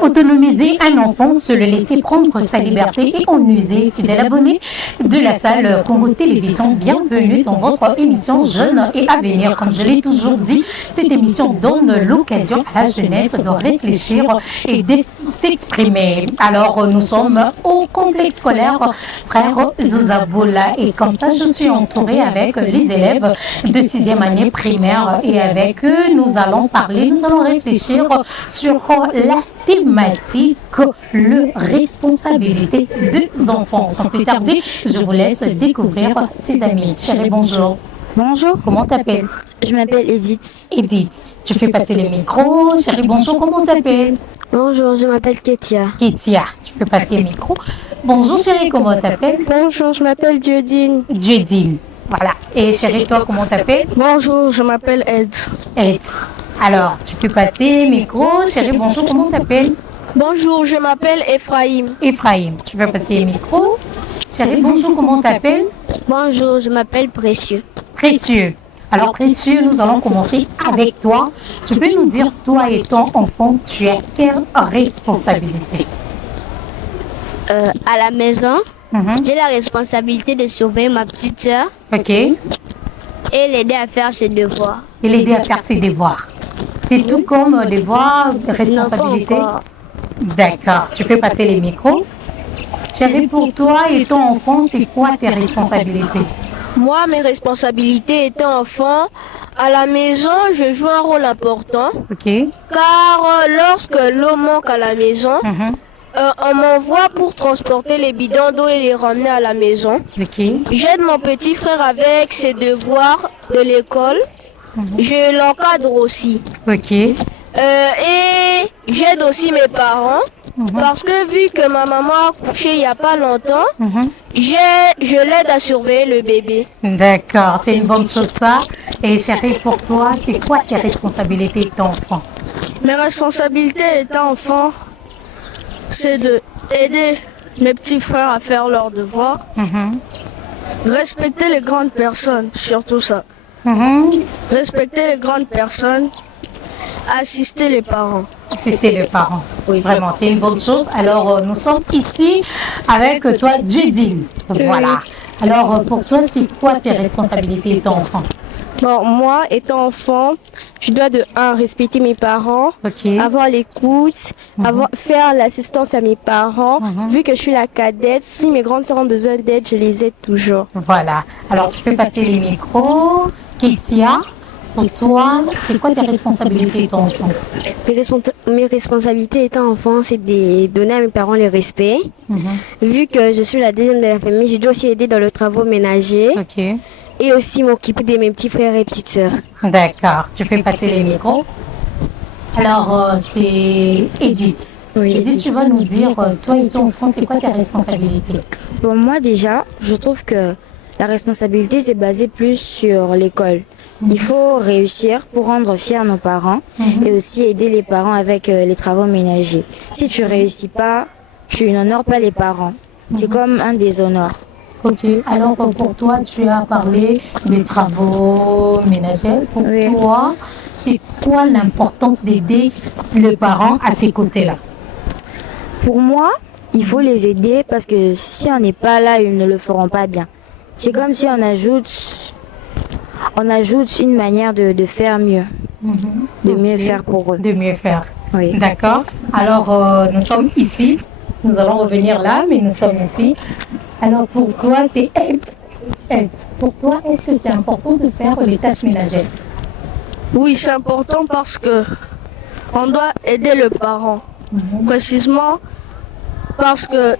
Autonomiser un enfant, se le laisser prendre sa liberté et en user. Fidèle abonné de la salle Congo Télévision, bienvenue dans votre émission Jeunes et Avenir. Comme je l'ai toujours dit, cette émission donne l'occasion à la jeunesse de réfléchir et de s'exprimer. Alors, nous sommes au complexe scolaire Frère Zouzaboula et comme ça, je suis entourée avec les élèves de 6e année primaire et avec eux, nous allons réfléchir sur la thématique, le responsabilité des enfants. Sans plus tarder, je vous laisse découvrir ses amis. Chérie, bonjour. Bonjour. Comment t'appelles? Je m'appelle Edith. Edith, tu fais passer les micros. Chérie, bonjour, comment t'appelles? Bonjour, je m'appelle Ketia. Ketia, tu fais passer les micros. Bonjour chérie, comment t'appelles? Bonjour, je m'appelle Dieudine. Dieudine, voilà. Et chérie, toi, comment t'appelles? Bonjour, je m'appelle Ed. Ed. Alors, tu peux passer le micro. Chérie, bonjour, comment t'appelles? Bonjour, je m'appelle Ephraim. Ephraim, tu peux passer le micro. Chérie, bonjour, comment t'appelles? Bonjour, je m'appelle Précieux. Précieux. Alors, Précieux, nous allons commencer avec toi. Tu peux nous dire, toi étant enfant, tu as quelle responsabilité? À la maison, j'ai la responsabilité de surveiller ma petite sœur. Ok. Et l'aider à faire ses devoirs. Et l'aider à faire ses devoirs. C'est tout comme devoirs, responsabilité. D'accord. Tu peux passer les micros. Chérie, pour toi, étant enfant, c'est quoi tes responsabilités? Moi, mes responsabilités étant enfant, à la maison, je joue un rôle important. Ok. Car lorsque l'eau manque à la maison, on m'envoie pour transporter les bidons d'eau et les ramener à la maison. Okay. J'aide mon petit frère avec ses devoirs de l'école. Je l'encadre aussi. Ok. Et j'aide aussi mes parents. Parce que vu que ma maman a couché il n'y a pas longtemps, je l'aide à surveiller le bébé. D'accord, c'est une bonne chose ça. Et chérie, pour toi, c'est quoi tes responsabilités étant enfant? Mes responsabilités étant enfant, c'est de aider mes petits frères à faire leurs devoirs, respecter les grandes personnes, surtout ça. Respecter les grandes personnes, assister les parents. Assister les parents, oui, vraiment, c'est une bonne chose. Alors, nous sommes ici avec toi, Dieudine. Voilà. Alors, pour toi, c'est quoi tes responsabilités étant enfant? Bon, moi, étant enfant, je dois de 1 respecter mes parents, avoir l'écoute, faire l'assistance à mes parents. Vu que je suis la cadette, si mes grandes sœurs ont besoin d'aide, je les aide toujours. Voilà. Alors, tu peux passer les micros. Ketia, pour toi, c'est quoi tes responsabilités étant enfant? Mes responsabilités étant enfant, c'est de donner à mes parents le respect. Vu que je suis la deuxième de la famille, je dois aussi aider dans les travaux ménagers. Et aussi m'occuper de mes petits frères et petites sœurs. D'accord, tu peux passer les micros. Alors, c'est Edith. Oui, Edith, tu vas nous dire, toi et ton enfant, c'est quoi ta responsabilité? Pour moi, déjà, je trouve que la responsabilité, c'est basé plus sur l'école. Il faut réussir pour rendre fiers nos parents et aussi aider les parents avec les travaux ménagers. Si tu réussis pas, tu n'honores pas les parents. C'est comme un déshonneur. Ok, alors pour toi, tu as parlé des travaux ménagers. Pour toi, c'est quoi l'importance d'aider les parents à ces côtés-là? Pour moi, il faut les aider parce que si on n'est pas là, ils ne le feront pas bien. C'est comme si on ajoute une manière de faire mieux, de mieux faire pour eux. De mieux faire. Oui. D'accord. Alors, nous sommes ici. Nous allons revenir là, mais nous sommes ici. Alors, pour toi, c'est aide. Pour toi, est-ce que c'est important de faire les tâches ménagères? Oui, c'est important parce que on doit aider le parent. Précisément parce que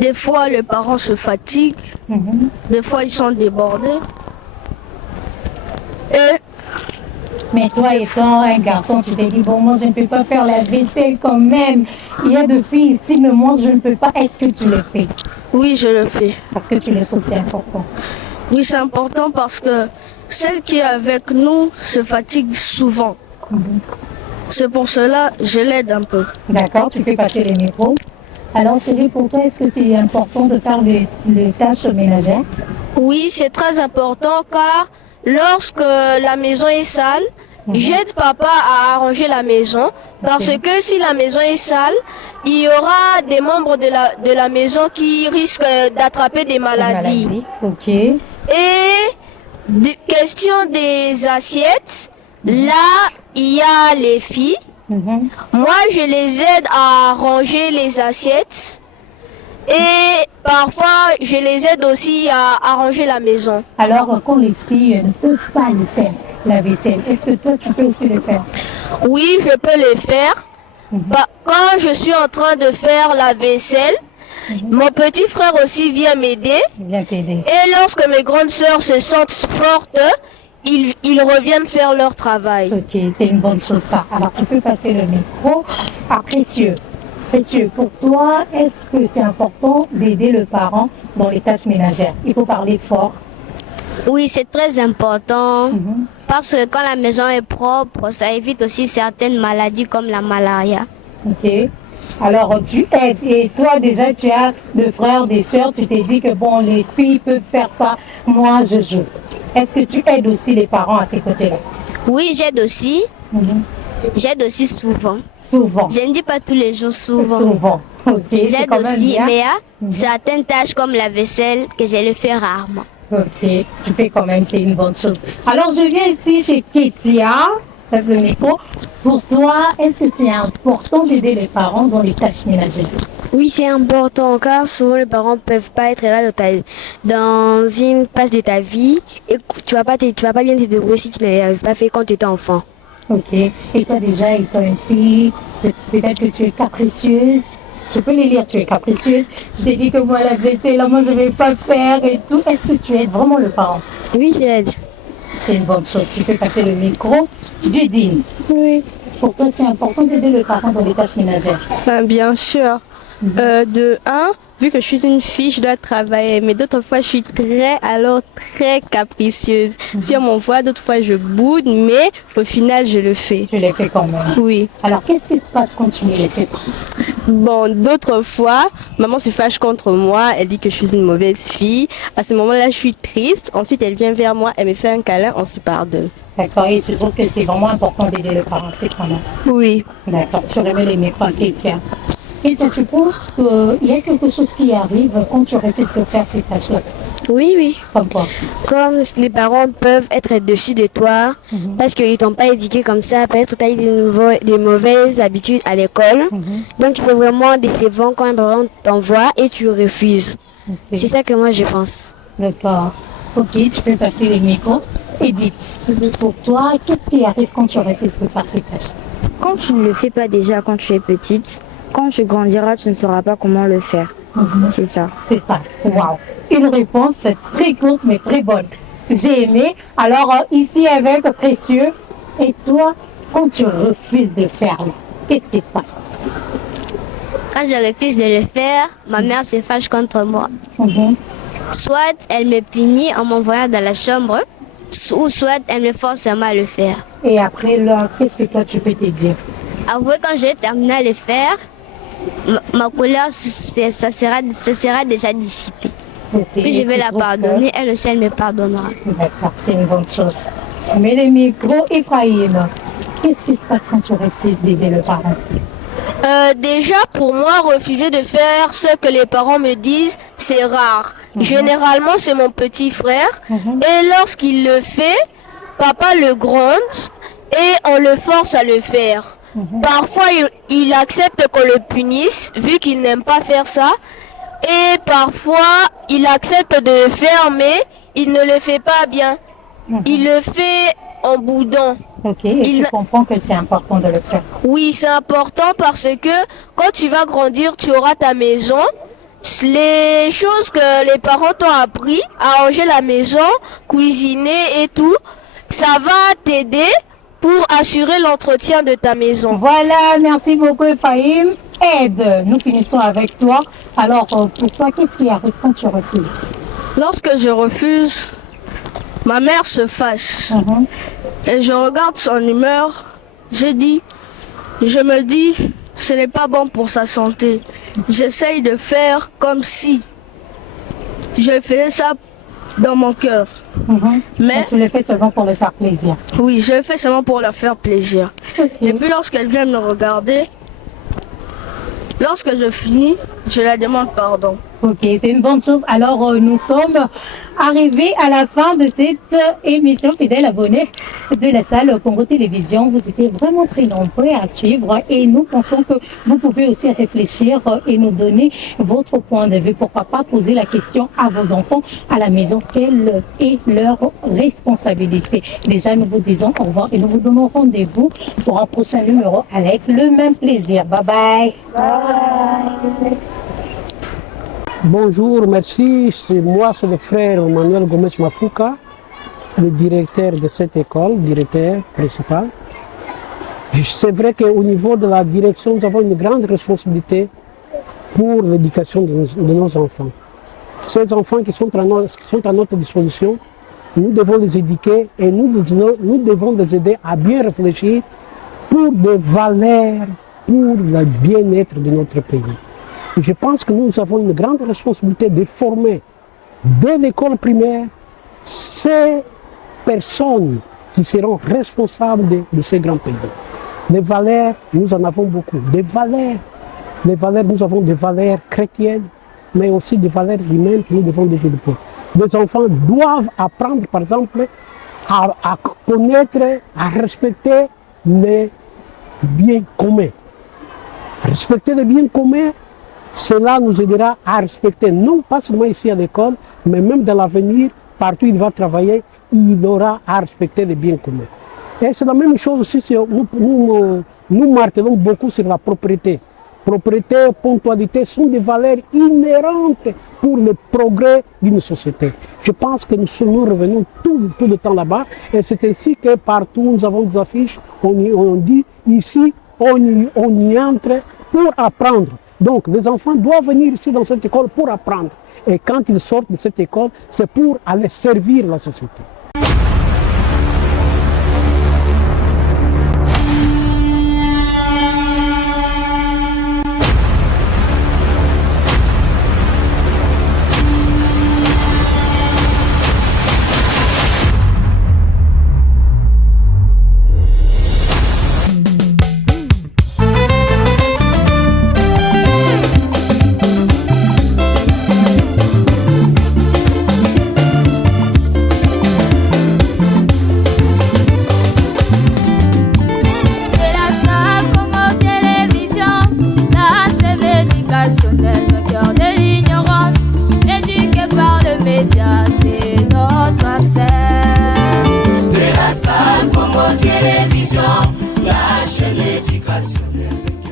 des fois, les parents se fatiguent. Des fois, ils sont débordés. Mais toi étant un garçon, tu t'es dit, bon, moi, je ne peux pas faire la vaisselle quand même. Il y a deux filles ici, mais moi, je ne peux pas. Est-ce que tu le fais? Oui, je le fais. Parce que tu le trouves c'est important. Oui, c'est important parce que celle qui est avec nous se fatigue souvent. C'est pour cela que je l'aide un peu. D'accord, tu fais passer les micros. Alors, chérie, pour toi, est-ce que c'est important de faire les tâches ménagères? Oui, c'est très important car lorsque la maison est sale, J'aide papa à arranger la maison parce que si la maison est sale, il y aura des membres de la maison qui risquent d'attraper des maladies. Ok. Et question des assiettes, là, il y a les filles. Moi, je les aide à ranger les assiettes. Et parfois, je les aide aussi à ranger la maison. Alors, quand les filles ne peuvent pas le faire, la vaisselle, est-ce que toi, tu peux aussi le faire? Oui, je peux le faire. Quand je suis en train de faire la vaisselle, mon petit frère aussi vient m'aider. Et lorsque mes grandes sœurs se sentent fortes, ils reviennent faire leur travail. Ok, c'est une bonne chose ça. Alors, tu peux passer le micro à Précieux. Précieux, pour toi, est-ce que c'est important d'aider le parent dans les tâches ménagères? Il faut parler fort. Oui, c'est très important parce que quand la maison est propre, ça évite aussi certaines maladies comme la malaria. Ok. Alors, tu aides. Et toi, déjà, tu as des frères, des sœurs. Tu t'es dit que bon, les filles peuvent faire ça. Moi, je joue. Est-ce que tu aides aussi les parents à ces côtés-là? Oui, j'aide aussi. J'aide aussi souvent. Souvent. Je ne dis pas tous les jours, souvent. Souvent. Okay, j'aide aussi, mais il y a certaines tâches comme la vaisselle que je le fais rarement. Ok, tu fais quand même, c'est une bonne chose. Alors, je viens ici chez Ketia. Passe le micro. Pour toi, est-ce que c'est important d'aider les parents dans les tâches ménagères? Oui, c'est important car souvent les parents peuvent pas être là dans une phase de ta vie et tu vas pas bien te débrouiller si tu ne l'avais pas fait quand tu étais enfant. Ok. Et toi déjà, étant une fille, peut-être que tu es capricieuse. Je peux les lire, tu es capricieuse. Tu t'es dit que moi, la vaisselle, moi, je ne vais pas faire et tout. Est-ce que tu aides vraiment le parent? Oui, j'aide. C'est une bonne chose. Tu peux passer le micro. Judine. Oui. Pour toi, c'est important d'aider le parent dans les tâches ménagères? Bien sûr. De un, vu que je suis une fille, je dois travailler. Mais d'autres fois, je suis très capricieuse. Si on m'envoie, d'autres fois, je boude, mais au final, je le fais. Tu les fais quand même? Oui. Alors, qu'est-ce qui se passe quand tu ne les fais pas? Bon, d'autres fois, maman se fâche contre moi. Elle dit que je suis une mauvaise fille. À ce moment-là, je suis triste. Ensuite, elle vient vers moi, elle me fait un câlin, on se pardonne. D'accord, et tu trouves que c'est vraiment important d'aider le parent, c'est vraiment? Oui. D'accord, tu remets les micros à Kétia. Kétia, tu penses qu'il y a quelque chose qui arrive quand tu refuses de faire ces tâches-là? Oui. Comme quoi? Comme les parents peuvent être dessus de toi parce qu'ils t'ont pas éduqué comme ça, peut-être tu as eu des mauvaises habitudes à l'école. Donc tu peux vraiment décevant quand un parent t'envoie et tu refuses. Okay. C'est ça que moi je pense. D'accord. Ok, tu peux passer les micros. Edith, pour toi, qu'est-ce qui arrive quand tu refuses de faire ces tâches? Quand tu ne le fais pas déjà quand tu es petite, quand tu grandiras, tu ne sauras pas comment le faire. C'est ça. C'est ça. Waouh. Une réponse très courte mais très bonne. J'ai aimé. Alors ici avec Précieux, et toi, quand tu refuses de faire, qu'est-ce qui se passe? Quand je refuse de le faire, ma mère se fâche contre moi. Soit elle me punit en m'envoyant dans la chambre, ou soit elle me force à le faire. Et après là, qu'est-ce que toi tu peux te dire? Après, quand je vais terminer à le faire, ma colère ça sera déjà dissipée. Okay. Puis je vais la pardonner, elle aussi elle me pardonnera. D'accord, c'est une bonne chose. Mais les micros, Ephraïm, qu'est-ce qui se passe quand tu refuses d'aider le parent? Déjà, pour moi, refuser de faire ce que les parents me disent, c'est rare. Généralement, c'est mon petit frère. Et lorsqu'il le fait, papa le gronde et on le force à le faire. Parfois, il accepte qu'on le punisse, vu qu'il n'aime pas faire ça. Et parfois, il accepte de le faire, mais il ne le fait pas bien. Il le fait en boudant. Ok, et tu comprends que c'est important de le faire? Oui, c'est important parce que quand tu vas grandir, tu auras ta maison. Les choses que les parents t'ont appris, à ranger la maison, cuisiner et tout, ça va t'aider pour assurer l'entretien de ta maison. Voilà, merci beaucoup Ephraïm. Aide, nous finissons avec toi. Alors, pour toi, qu'est-ce qui arrive quand tu refuses? Lorsque je refuse, ma mère se fâche. Et je regarde son humeur, je me dis, ce n'est pas bon pour sa santé. J'essaye de faire comme si je faisais ça dans mon cœur. Mais tu le fais seulement pour leur faire plaisir. Oui, je le fais seulement pour leur faire plaisir. Et puis lorsqu'elles viennent me regarder, lorsque je finis, je leur demande pardon. Ok, c'est une bonne chose. Alors, nous sommes arrivés à la fin de cette émission Fidèles abonnés de la salle Congo Télévision. Vous étiez vraiment très nombreux à suivre et nous pensons que vous pouvez aussi réfléchir et nous donner votre point de vue. Pourquoi pas poser la question à vos enfants à la maison. Quelle est leur responsabilité? Déjà, nous vous disons au revoir et nous vous donnons rendez-vous pour un prochain numéro avec le même plaisir. Bye bye. Bye. Bonjour, merci. Moi, c'est le frère Manuel Gomes Mafouka, le directeur de cette école, directeur principal. C'est vrai qu'au niveau de la direction, nous avons une grande responsabilité pour l'éducation de nos enfants. Ces enfants qui sont à notre disposition, nous devons les éduquer et nous devons les aider à bien réfléchir pour des valeurs, pour le bien-être de notre pays. Je pense que nous avons une grande responsabilité de former dès l'école primaire ces personnes qui seront responsables de ces grands pays. Les valeurs, nous en avons beaucoup. Des valeurs, nous avons des valeurs chrétiennes, mais aussi des valeurs humaines que nous devons développer. Les enfants doivent apprendre, par exemple, à connaître, à respecter les biens communs. Respecter les biens communs, cela nous aidera à respecter, non pas seulement ici à l'école, mais même dans l'avenir, partout où il va travailler, il aura à respecter les biens communs. Et c'est la même chose aussi, nous martelons beaucoup sur la propriété. Propriété, ponctualité sont des valeurs inhérentes pour le progrès d'une société. Je pense que nous revenons tout le temps là-bas, et c'est ainsi que partout nous avons des affiches, on dit ici, on y entre pour apprendre. Donc, les enfants doivent venir ici dans cette école pour apprendre. Et quand ils sortent de cette école, c'est pour aller servir la société. Le cœur de l'ignorance, éduqué par le média, c'est notre affaire. De la salle Congo Télévision, la chaîne éducationnelle.